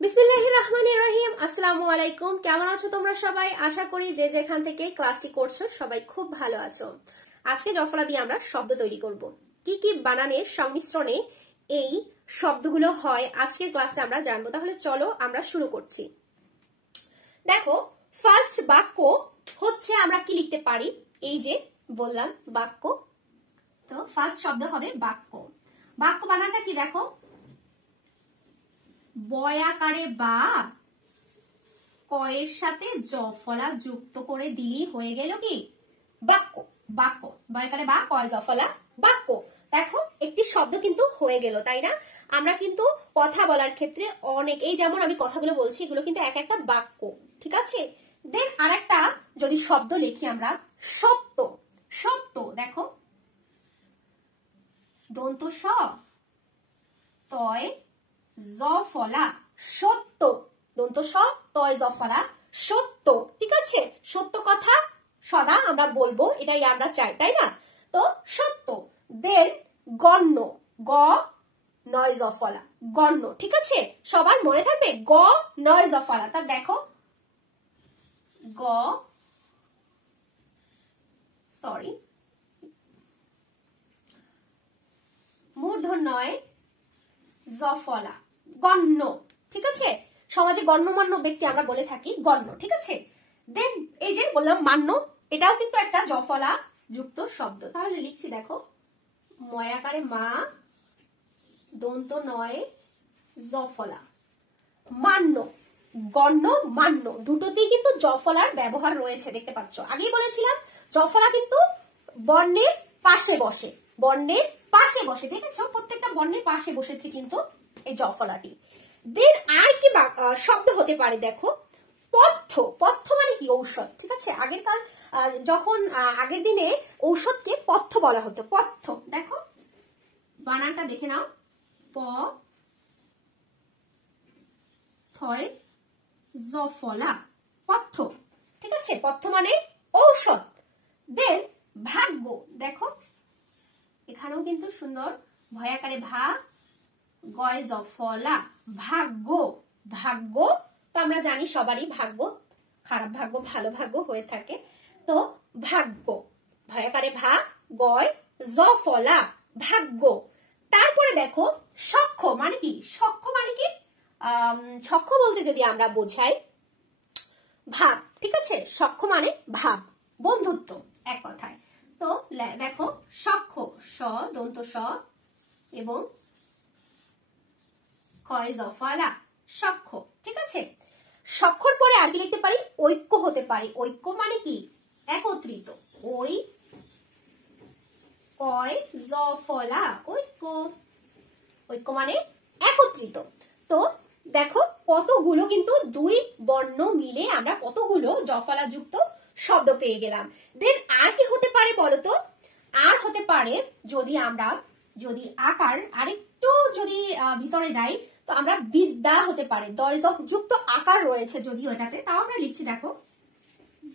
বিসমিল্লাহির রহমানির রহিম। আসসালামু আলাইকুম। কেমন আছো তোমরা সবাই? আশা করি যে যেখান থেকে ক্লাসটি করছো সবাই খুব ভালো আছো। আজকে জফলা দিয়ে আমরা শব্দ তৈরি করব। কি কি বানানের সংমিশ্রণে এই শব্দগুলো হয় আজকের ক্লাসে আমরা জানবো। তাহলে চলো আমরা শুরু করছি। দেখো, ফার্স্ট বাক্য হচ্ছে আমরা কি লিখতে পারি, এই যে বললাম বাক্য। তো ফার্স্ট শব্দ হবে বাক্য। বাক্য বানানটা কি দেখো, বয়াকারে বা কয়ের সাথে জফলা যুক্ত করে দিলি হয়ে গেল কি বাক্য। বাক্য বয়াকারে বা কয় জফলা বাক্য। দেখো একটি শব্দ কিন্তু হয়ে গেল, তাই না? আমরা কিন্তু কথা বলার ক্ষেত্রে অনেক, এই যেমন আমি কথাগুলো বলছি এগুলো কিন্তু এক একটা বাক্য, ঠিক আছে? দেন আরেকটা যদি শব্দ লিখি আমরা, সত্য। সত্য দেখো, দন্ত স তয় জফলা সত্য, দন্ত স তয় জফলা সত্য, ঠিক আছে? সত্য কথা সদা আমরা বলবো, এটাই আমরা চাই, তাই না? তো সত্য। দেন গণ্য, গ নয় জফলা গণ্য, ঠিক আছে? সবার মনে থাকবে গ নয় জফলা। তা দেখো গ সরি মূর্ধন্যয় জফলা গণ্য, ঠিক আছে? সমাজে গণ্যমান্য ব্যক্তি আমরা বলে থাকি গণ্য, ঠিক আছে? দেন এই যে বললাম মান্য, এটাও কিন্তু একটা জফলা যুক্ত শব্দ। তাহলে লিখছি দেখো, ময়াকারে মা দন্ত নয় জফলা মান্য। গণ্য মান্য দুটোতেই কিন্তু জফলার ব্যবহার রয়েছে, দেখতে পাচ্ছ। আগেই বলেছিলাম জফলা কিন্তু বর্ণের পাশে বসে, বর্ণের পাশে বসে, দেখেছো? প্রত্যেকটা বর্ণের পাশে বসেছে কিন্তু এই জফলাটি। দেন আর কি শব্দ হতে পারে দেখো, পথ্য। পথ্য মানে কি ঔষধ, ঠিক আছে? আগের কাল যখন আগের দিনে ঔষধকে পথ্য বলা হতো। পথ্য দেখো, বানানটা দেখে নাও, প থয় জফলা পথ্য, ঠিক আছে? পথ্য মানে ঔষধ। দেন ভাগ্য দেখো, এখানেও কিন্তু সুন্দর ভয়াকারে ভা গয় জফলা ভাগ্য। ভাগ্য তো আমরা জানি সবারই ভাগ্য, খারাপ ভাগ্য ভালো ভাগ্য হয়ে থাকে। তো ভাগ্য ভয়াকারে ভা গয় জফলা ভাগ্য। তারপরে দেখো সখ্য মানে কি, সখ্য মানে কি, সখ্য বলতে যদি আমরা বোঝাই ভাব, ঠিক আছে? সখ্য মানে ভাব, বন্ধুত্ব এক কথায়। তো দেখো সখ্য, স দন্ত স এবং কয় জফলা সখ্য, ঠিক আছে? সখ্যর পরে আর কি লিখতে পারি, ঐক্য হতে পারে। ঐক্য মানে কি একত্রিত, ওই কয় জফলা ঐক্য। ঐক্য মানে একত্রিত। তো দেখো কতগুলো কিন্তু দুই বর্ণ মিলে আমরা কতগুলো জফলা যুক্ত শব্দ পেয়ে গেলাম। দেন আর কি হতে পারে বলতো? আর হতে পারে যদি আমরা যদি আকার আরেকটু যদি ভিতরে যাই, তো আমরা বিদ্যা হতে পারে। দয় যুক্ত আকার রয়েছে যদিও এটাতে, তাও আমরা লিখছি দেখো,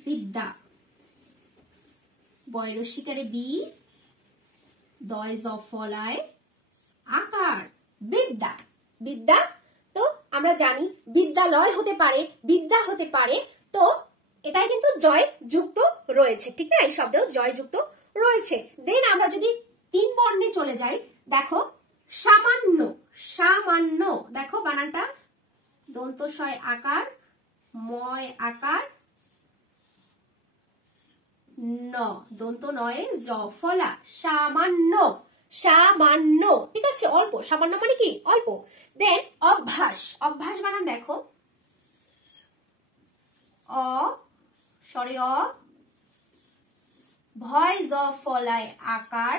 বিদ্যা বয়রসিকারে বি দয় জফলায় আকার বিদ্যা। বিদ্যা তো আমরা জানি বিদ্যালয় হতে পারে, বিদ্যা হতে পারে। তো এটাই কিন্তু জয় যুক্ত রয়েছে, ঠিক না? এই শব্দ জয় যুক্ত রয়েছে। দেন আমরা যদি তিন বর্ণে চলে যাই, দেখো সামান্য। সামান্য দেখো বানানটা, দন্ত শয় আকার ময় আকার ন দন্ত নয় জফলা সামান্য। সামান্য, ঠিক আছে? অল্প, সামান্য মানে কি অল্প। দেন অভ্যাস। অভ্যাস বানান দেখো, অ সরি অ ভয় জফলায় আকার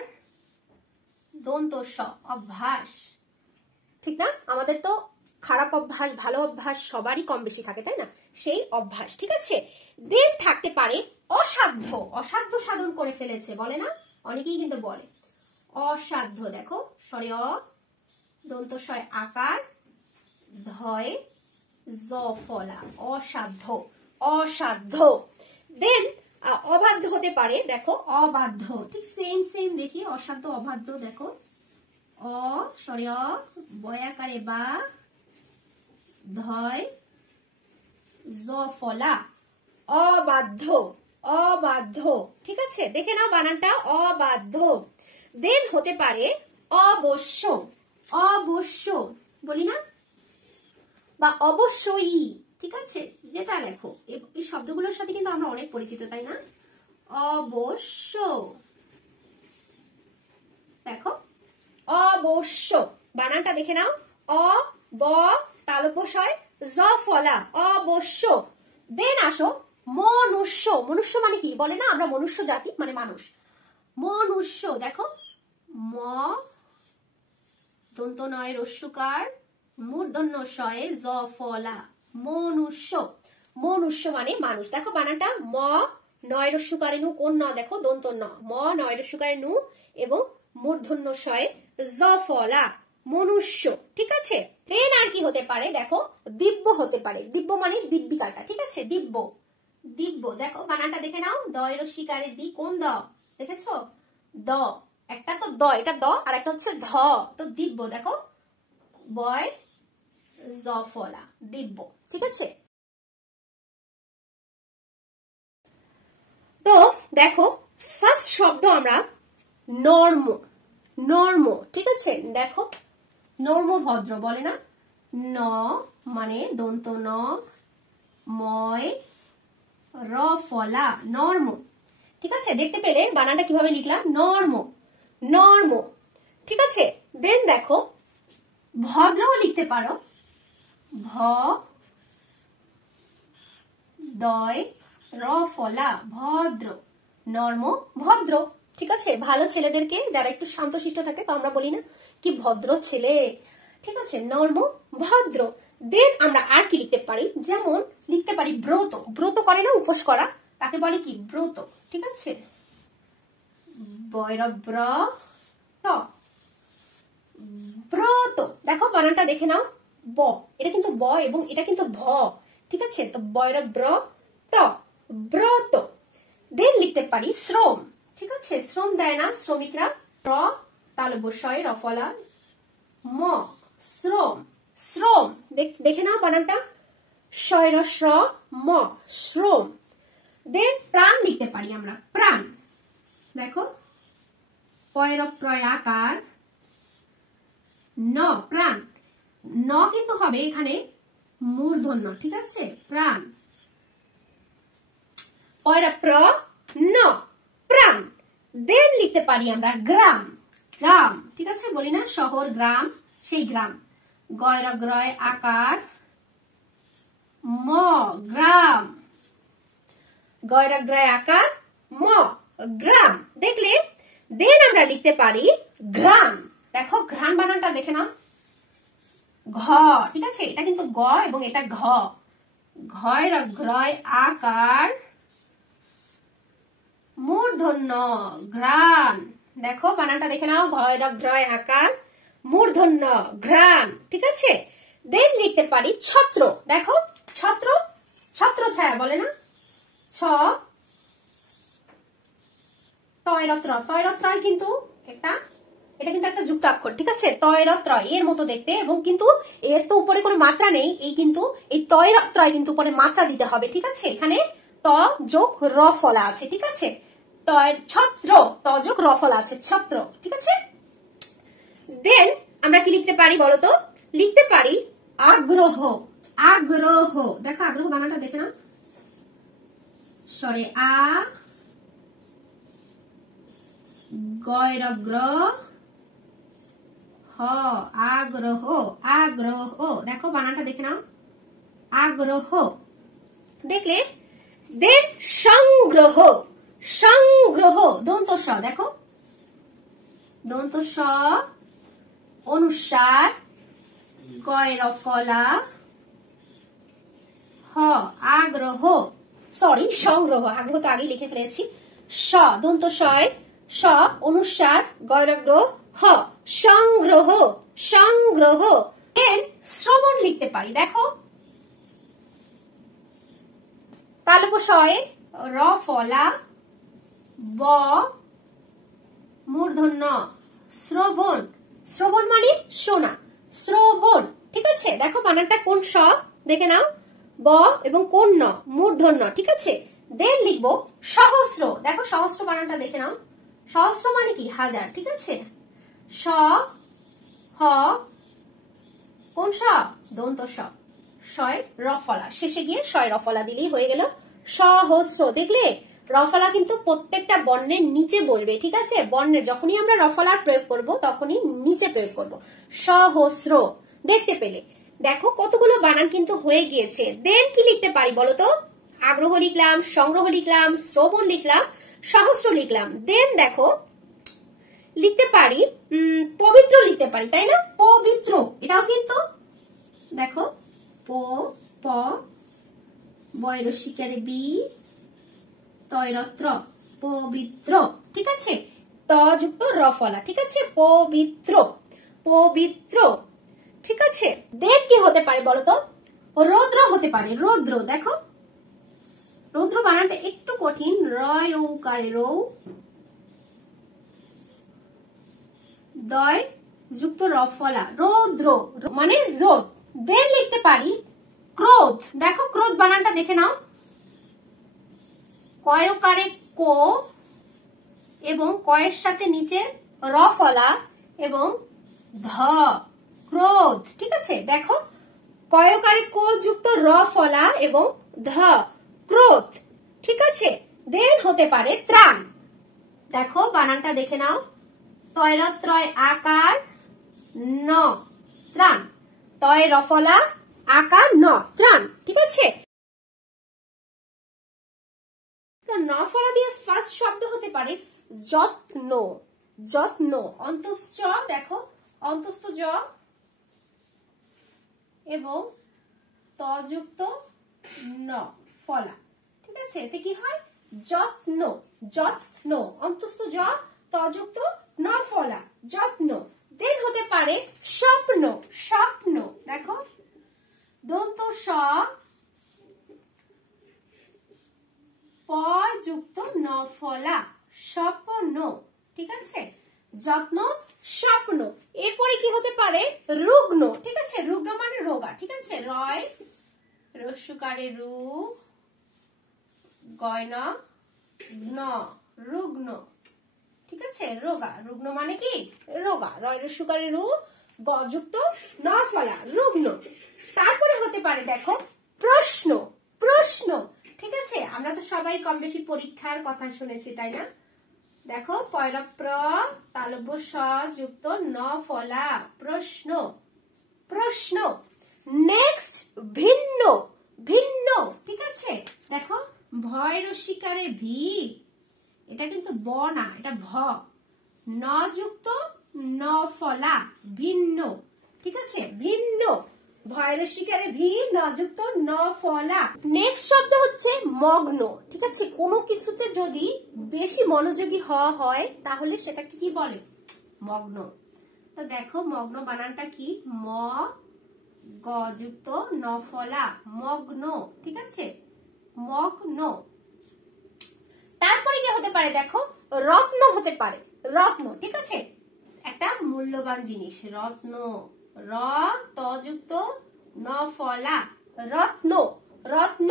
দন্ত স অভ্যাস, ঠিক না? আমাদের তো খারাপ অভ্যাস ভালো অভ্যাস সবারই কম বেশি থাকে, তাই না? সেই অভ্যাস, ঠিক আছে? দেন থাকতে পারে অসাধ্য। অসাধ্য সাধন করে ফেলেছে বলে না, অনেকেই কিন্তু বলে অসাধ্য। দেখো সরি অ দন্ত শয় আকার ধয় জফলা অসাধ্য, অসাধ্য। দেন অবাধ্য হতে পারে, দেখো অবাধ্য, ঠিক সেম সেম দেখি, অসাধ্য অবাধ্য। দেখো অ সরি অ বয়াকারে বা ধয় জ ফলা অবাধ্য, অবাধ্য, ঠিক আছে? দেখে নাও বানানটা, অবাধ্য। দেন হতে পারে অবশ্য, অবশ্য বলি না, বা অবশ্যই, ঠিক আছে? যেটা লেখো, এই শব্দগুলোর সাথে কিন্তু আমরা অনেক পরিচিত, তাই না? অবশ্য, দেখো অবশ্য বানানটা দেখে নাও, অ ব তালব্যশয় জ ফলা, অবশ্য। দেন আসো মনুষ্য, মনুষ্য মানে কি বলে না আমরা, মনুষ্য জাতি মানে মানুষ, মনুষ্য। দেখো ম দন্ত নয় রস্যকার মূর্ধন্য শয়ে জ ফলা, মনুষ্য, মনুষ্য মানে মানুষ। দেখো বানানটা, ম নয় রস্যকারে নু, কোন ন দেখো, দন্ত ন, ম নয় রস্যকারে নু এবং মূর্ধন্য শয়ে জ ফলা, মনুষ্য, ঠিক আছে? দেন আর কি হতে পারে দেখো, দিব্য হতে পারে, দিব্য মানে দিব্যিকাটা, ঠিক আছে? দিব্য, দিব্য। দেখো বানানটা দেখে নাও, দয় রস্যিকারে দি, কোন দ দেখেছো, দ, একটা তো দ, এটা দ, আর একটা হচ্ছে ধ, তো দিব্য। দেখো বয় জ ফলা, দিব্য, ঠিক আছে? তো দেখো ফার্স্ট শব্দ আমরা নর্ম, নর্ম, ঠিক আছে? দেখো নর্ম ভদ্র বলে না, ন মানে দন্ত ন, ময় র ফলা, নর্ম, ঠিক আছে? দেখতে পেলে বানানটা কিভাবে লিখলাম, নর্ম, নর্ম, ঠিক আছে? দেন দেখো ভদ্রও লিখতে পারো, ভ দয় র ফলা, ভদ্র, নর্ম, ভদ্র, ঠিক আছে? ভালো ছেলেদেরকে যারা একটু শান্তশিষ্ট থাকে তো আমরা বলি না কি ভদ্র ছেলে, ঠিক আছে? নর্ম, ভদ্র। দেন আমরা আর কি লিখতে পারি, যেমন লিখতে পারি ব্রত, ব্রত করে না উপোস করা, তাকে বলে কি ব্রত, ঠিক আছে? বৈরব্র ত, ব্রত। দেখো বানানটা দেখে নাও, ব, এটা কিন্তু ব এবং এটা কিন্তু ভ, ঠিক আছে? তো বৈরব্র ত, ব্রত। দেন লিখতে পারি শ্রম, ঠিক আছে? শ্রম দেয় না শ্রমিকরা, র তালব্যশয় র ফলা, ম, শ্রম, শ্রম। দেখে নাও বানানটা, শয় র ম, শ্রম। দেন প্রাণ লিখতে পারি আমরা, প্রাণ। দেখো পয়ের প্রয় আকার ন, প্রাণ, ন কিন্তু হবে এখানে মূর্ধন্য, ঠিক আছে? প্রাণ, পয়রা প্র ন, প্রাণ। দেন লিখতে পারি আমরা গ্রাম, গ্রাম, ঠিক আছে? বলি না শহর গ্রাম, সেই গ্রাম, গয়রা গ্রয় আকার ম, গ্রাম, গয়রা গ্রয় আকার ম, গ্রাম, দেখলে? দেন আমরা লিখতে পারি ঘ্রাণ। দেখো ঘ্রাণ বানানটা দেখে নাও, ঘ, ঠিক আছে? এটা কিন্তু গ এবং এটা ঘ, ঘয় গ্রয় আকার মূর্ধন্য, ঘ্রাণ। দেখো বানানটা দেখে নাও, ঘয় গ্রয় আকার মূর্ধন্য, ঘ্রাণ, ঠিক আছে? দেন লিখতে পারি ছত্র। দেখো ছত্র, ছত্র ছায়া বলে না, ছ তয়রত্র, তয়রত্রয় কিন্তু একটা, এটা কিন্তু একটা যুক্ত অক্ষর, ঠিক আছে? তয়রত্রয় এর মতো দেখতে, এবং কিন্তু এর তো উপরে কোনো মাত্রা নেই, এই কিন্তু এই তয়রত্রয় কিন্তু উপরে মাত্রা দিতে হবে, ঠিক আছে? এখানে ত যোগ র ফলা আছে, ঠিক আছে? ছত্র, ত যোগ র ফলা আছে, ছত্র, ঠিক আছে? দেন আমরা কি লিখতে পারি বলতো, লিখতে পারি আগ্রহ, আগ্রহ। দেখো আগ্রহ বানানটা দেখে না, সরে আ গয়রগ্র হ, আগ্রহ, আগ্রহ। দেখো বানানটা দেখে নাও, আগ্রহ, দেখলে? দেন সংগ্রহ, সংগ্রহ, দন্ত স, দেখো দন্ত স অনুসার গয়র ফলা হ, আগ্রহ, সরি সংগ্রহ, আগ্রহ তো আগে লিখে ফেলেছি, স দন্ত শয় স অনুসার গয়রাগ্র হ, সংগ্রহ, সংগ্রহ। দেন শ্রবণ লিখতে পারি, দেখো তালব্যশয়ে র ফলা ব মূর্ধন্য, শ্রবণ, শ্রবণ মানে শোনা, শ্রবণ, ঠিক আছে, দেখো বানানটা কোন স দেখে নাও, ব এবং কোন ন, মূর্ধন্য। ঠিক আছে, দেন লিখবো সহস্র। দেখো সহস্র বানানটা দেখে নাও, সহস্র মানে কি হাজার। ঠিক আছে, স হ কোন স, দন্ত স, শয় রফলা, শেষে গিয়ে শয় রফলা দিলেই হয়ে গেল সহস্র। দেখলে রফলা কিন্তু প্রত্যেকটা বর্ণের নিচে বসবে। ঠিক আছে, বর্ণের যখনই আমরা রফলার প্রয়োগ করব তখনই নিচে প্রয়োগ করব। সহস্র দেখতে পেলে, দেখো কতগুলো বানান কিন্তু হয়ে গিয়েছে। দেন কি লিখতে পারি বলতো, আগ্রহ লিখলাম, সংগ্রহ লিখলাম, শ্রবণ লিখলাম, সহস্র লিখলাম। দেন দেখো লিখতে পারি পবিত্র লিখতে পারি, তাই না, পবিত্র। এটাও কিন্তু দেখো প প বয়রসিকারে বি তৈরত্র, পবিত্র। ঠিক আছে, ত যুক্ত রফলা। ঠিক আছে, পবিত্র, পবিত্র। ঠিক আছে, দেন কি হতে পারে বলতো, রৌদ্র হতে পারে, রৌদ্র। দেখো রৌদ্র বানানটা একটু কঠিন, রয় ঔকারে রৌ, দয় যুক্ত রফলা, রৌদ্র মানে রোদ। দেন লিখতে পারি ক্রোধ। দেখো ক্রোধ বানানটা দেখে নাও, কয়কারে কো এবং কয়ের সাথে নিচে রফলা এবং ধ, ক্রোধ। ঠিক আছে, দেখো কয়কারে কো যুক্ত রফলা এবং ধ, ক্রোধ। ঠিক আছে, দেন হতে পারে ত্রাণ। দেখো বানানটা দেখে নাও, তয়রত্রয় আকার ন, ত্রাণ, তয় রফলা আকার ন, ত্রাণ। ঠিক আছে, তো নফলা দিয়ে ফার্স্ট শব্দ হতে পারে যত্ন, যত্ন। অন্তশ্চ, দেখো অন্তস্থ জ এবং তযুক্ত ন ফলা। ঠিক আছে, এতে কি হয় যত্ন, যত্ন, অন্তস্থ জ তযুক্ত ন ফলা, যত্ন। দেন হতে পারে স্বপ্ন, স্বপ্ন। দেখো দন্ত স প যুক্ত ন ফলা, স্বপ্ন। ঠিক আছে, যত্ন, স্বপ্ন। এরপরে কি হতে পারে রুগ্ন। ঠিক আছে, রুগ্ন মানে রোগা। ঠিক আছে, রয় রস্যকারে রু গয়না ন, রুগ্ন। ঠিক আছে, রোগা, রুগ্ন মানে কি রোগা, রয় রস্যকারে রু গ যুক্ত ন ফলা, রুগ্ন। তারপরে হতে পারে দেখো প্রশ্ন, প্রশ্ন। ঠিক আছে, আমরা তো সবাই কম বেশি পরীক্ষার কথা শুনেছি, তাই না। দেখো পয়রপ্র তালব্য স যুক্ত ন ফলা, প্রশ্ন, প্রশ্ন। নেক্সট ভিন্ন, ভিন্ন। ঠিক আছে, দেখো ভয় রসিকারে ভি, এটা কিন্তু ব না, এটা ভ, ন যুক্ত ন ফলা, ভিন্ন। ঠিক আছে, ভিন্ন, ভয়ের শিকারে ভি ন যুক্ত ন ফলা। নেক্সট শব্দ হচ্ছে মগ্ন। ঠিক আছে, কোনো কিছুতে যদি বেশি মনোযোগী হওয়া হয় তাহলে সেটাকে কি বলে, মগ্ন। তো দেখো মগ্ন বানানটা কি, ম গ যুক্ত ন ফলা, মগ্ন। ঠিক আছে, মগ্ন। তারপরে কি হতে পারে দেখো রত্ন হতে পারে, রত্ন। ঠিক আছে, একটা মূল্যবান জিনিস, রত্ন, র ত যুক্ত ন ফলা, রত্ন, রত্ন।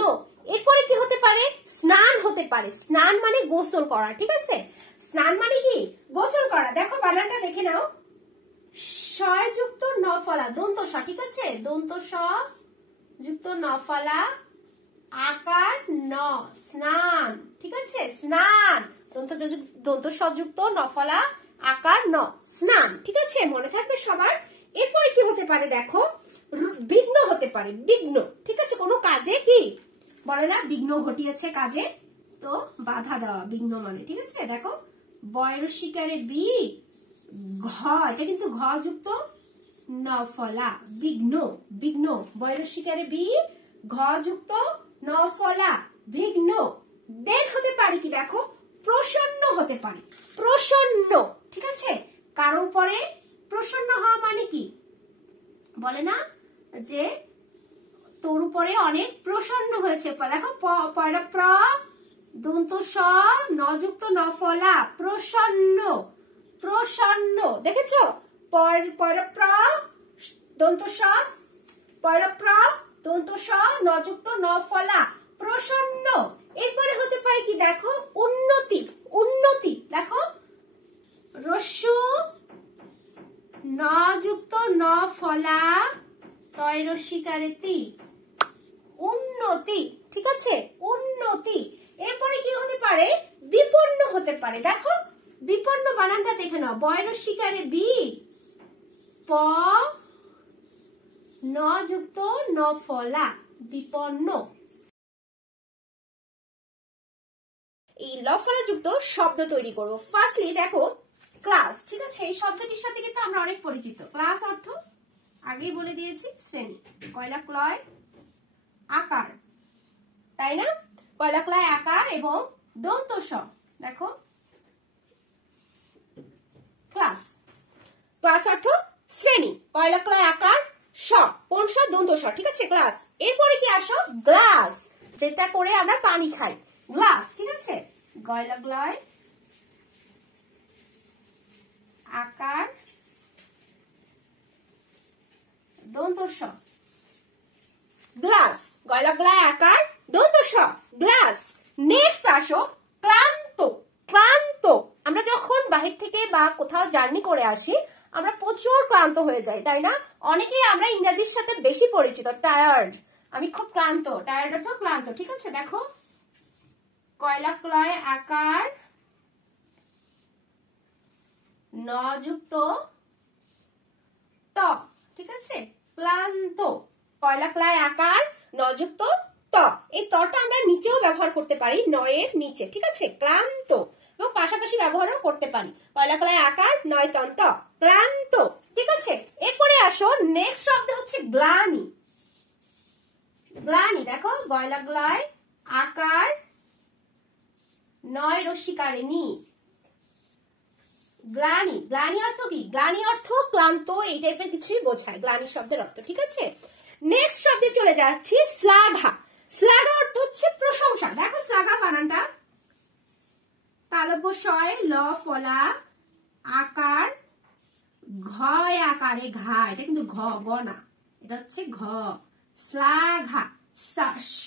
এরপরে কি হতে পারে স্নান হতে পারে, স্নান মানে গোসল করা। ঠিক আছে, স্নান মানে কি গোসল করা। দেখো বানানটা দেখে নাও, শয় যুক্ত ন ফলা, দন্ত স। ঠিক আছে, দন্ত স যুক্ত ন ফলা আকার ন, স্নান। ঠিক আছে, স্নান, দন্ত স যুক্ত ন ফলা আকার ন, স্নান। ঠিক আছে, মনে থাকবে সবার। এরপরে কি হতে পারে দেখো বিঘ্ন হতে পারে, বিঘ্ন। ঠিক আছে, কোনো কাজে কি বলে না বিঘ্ন ঘটিয়েছে কাজে, তো বাধা দেওয়া, বিঘ্ন মানে। ঠিক আছে, দেখো বয়রসিকারে বি ঘ, এটা কিন্তু ঘ যুক্ত ন ফলা, বিঘ্ন, বিঘ্ন। বয়রসিকারে বি ঘ যুক্ত ন ফলা, বিঘ্ন। দেন হতে পারে কি দেখো প্রসন্ন হতে পারে, প্রসন্ন। ঠিক আছে, কারো উপরে প্রসন্ন হওয়া মানে কি বলে না যে তোর উপরে অনেক প্রসন্ন হয়েছে। দেখো পয়রা প্র দন্ত স ন যুক্ত ন ফলা, প্রসন্ন, প্রসন্ন। দেখেছো, পয়রা প্র দন্ত স পয়লা প্র দন্ত স নযুক্ত ন ফলা প্রসন্ন। এরপরে হতে পারে কি দেখো উন্নতি, উন্নতি দেখো রস্যু নযুক্ত ন ফলা তয় রস্যিকারে তি উন্নতি, ঠিক আছে উন্নতি। এরপরে কি হতে পারে বিপন্ন হতে পারে, দেখো বিপন্ন বানানটা দেখে নাও, বয় রস্যিকারে বি প ন যুক্ত ন ফলা বিপন্ন। এই ল ফলা যুক্ত শব্দ তৈরি করব। ফার্স্টলি দেখো ক্লাস, ঠিক আছে এই শব্দটির সাথে কিন্তু আমরা অনেক পরিচিত। ক্লাস অর্থ আগেই বলে দিয়েছি শ্রেণী, কয়লা ক্লয় আকার, তাই না? কয়লা ক্লয় আকার এবং দন্ত স, দেখো ক্লাস, ক্লাস অর্থ শ্রেণী, কয়লা ক্লয় আকার স কোন স দন্ত স, ঠিক আছে ক্লাস। এরপরে কি আসো গ্লাস, যেটা করে আমরা পানি খাই, গ্লাস, ঠিক আছে গয়লা গ্লয় আকার দন্ত স গ্লাস, গয়লা গ্লয় আকার দন্ত স গ্লাস। নেক্সট আসো ক্লান্ত, ক্লান্ত। আমরা যখন বাহির থেকে বা কোথাও জার্নি করে আসি আমরা প্রচুর ক্লান্ত হয়ে যাই, তাই না? অনেকেই আমরা ইংরেজির সাথে বেশি পরিচিত, টায়ার্ড, আমি খুব ক্লান্ত, টায়ার্ড অর্থ ক্লান্ত, ঠিক আছে দেখো কয়লা ক্লয় আকার ন যুক্ত ত, ঠিক আছে ক্লান্ত, কয়লা ক্লয় আকার ন যুক্ত ত। এই তটা আমরা নিচেও ব্যবহার করতে পারি, নয়ের নিচে, ঠিক আছে ক্লান্ত, এবং পাশাপাশি ব্যবহারও করতে পারি, কয়লা ক্লয় আকার নয় তন্ত ক্লান্ত, ঠিক আছে। এরপরে আসো নেক্সট শব্দ হচ্ছে গ্লানি, গ্লানি দেখো গয়লা গ্লয় আকার নয় রস্যিকারে নি গ্লানি। গ্লানি অর্থ কি? গ্লানি অর্থ ক্লান্ত, এই টাইপের কিছুই বোঝায় গ্লানি শব্দের অর্থ, ঠিক আছে। নেক্সট শব্দে চলে যাচ্ছি শ্লাঘা। শ্লাঘা অর্থ হচ্ছে প্রশংসা, দেখো শ্লাঘা বানানটা তালব্য শয় ল ফলা আকার ঘয় আকারে ঘা, এটা কিন্তু ঘ গ না, এটা হচ্ছে ঘ, শ্লাঘা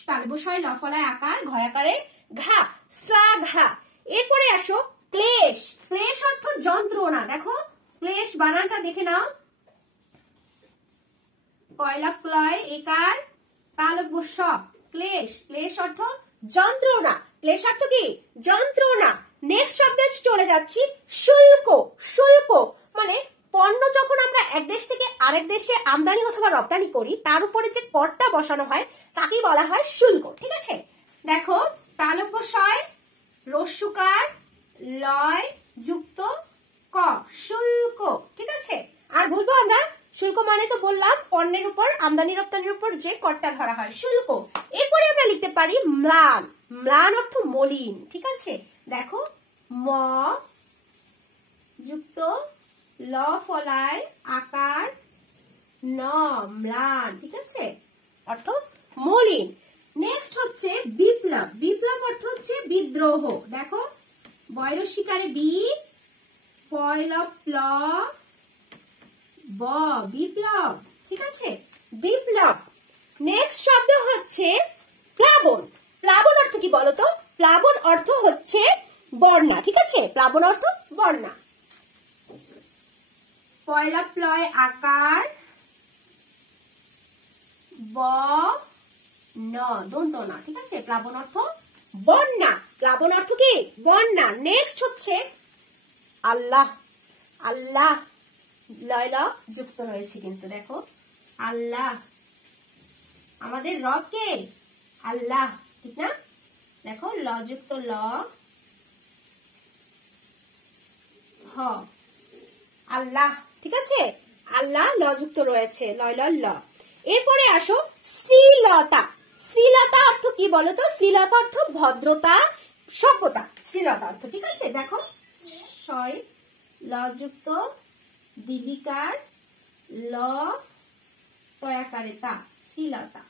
তালব্য শয় ল ফলা আকার ঘয় আকারে ঘা, শ্লাঘা। এরপরে আসো ক্লেশ, ক্লেশ অর্থ যন্ত্রণা, দেখো ক্লেশ বানানটা দেখে নাও কয়লা ক্লয় একার তালব্য স ক্লেশ, ক্লেশ অর্থ যন্ত্রণা, ক্লেশ অর্থ কি যন্ত্রণা। নেক্সট শব্দে চলে যাচ্ছি শুল্ক। শুল্ক মানে পণ্য যখন আমরা এক দেশ থেকে আরেক দেশে আমদানি অথবা রপ্তানি করি তার উপরে যে করটা বসানো হয় তাকেই বলা হয় শুল্ক, ঠিক আছে দেখো তালব্য শয় রস্যুকার লয় যুক্ত ক শুল্ক, ঠিক আছে। আর বলবো আমরা শুল্ক মানে তো বললাম পণ্যের উপর আমদানি রপ্তানির উপর যে করটা ধরা হয় শুল্ক। এরপরে আমরা লিখতে পারি ম্লান, ম্লান অর্থ মলিন, ঠিক আছে দেখো ম যুক্ত ল ফলায় আকার ন ম্লান, ঠিক আছে অর্থ মলিন। নেক্সট হচ্ছে বিপ্লব। বিপ্লব অর্থ হচ্ছে বিদ্রোহ, দেখো বয়রস্বীকারে বি পয়লা প্ল ব বিপ্লব, ঠিক আছে বিপ্লব। নেক্সট শব্দ হচ্ছে প্লাবন। প্লাবন অর্থ কি বলতো? প্লাবন অর্থ হচ্ছে বন্যা, ঠিক আছে প্লাবন অর্থ বন্যা, পয়লা প্লয় আকার ব ন দন্ত না, ঠিক আছে প্লাবন অর্থ বন্যা, প্লাবন অর্থ কি বন্যা। নেক্সট হচ্ছে আল্লাহ। আল্লাহ লয় ল যুক্ত রয়েছে কিন্তু দেখো আল্লাহ, আমাদের রব কে? আল্লাহ, ঠিক না দেখো ল যুক্ত ল হ আল্লাহ, ঠিক আছে আল্লাহ ল যুক্ত রয়েছে লয় ল ল। এরপরে আসো শ্রীলতা। শ্রীলতা অর্থ কি বলতো? শ্রীলতা অর্থ ভদ্রতা সভ্যতা, শ্রীলতা অর্থ, ঠিক আছে দেখো ছয় ল যুক্ত দিলিকার ল তয়াকারে তা শ্রীলতা।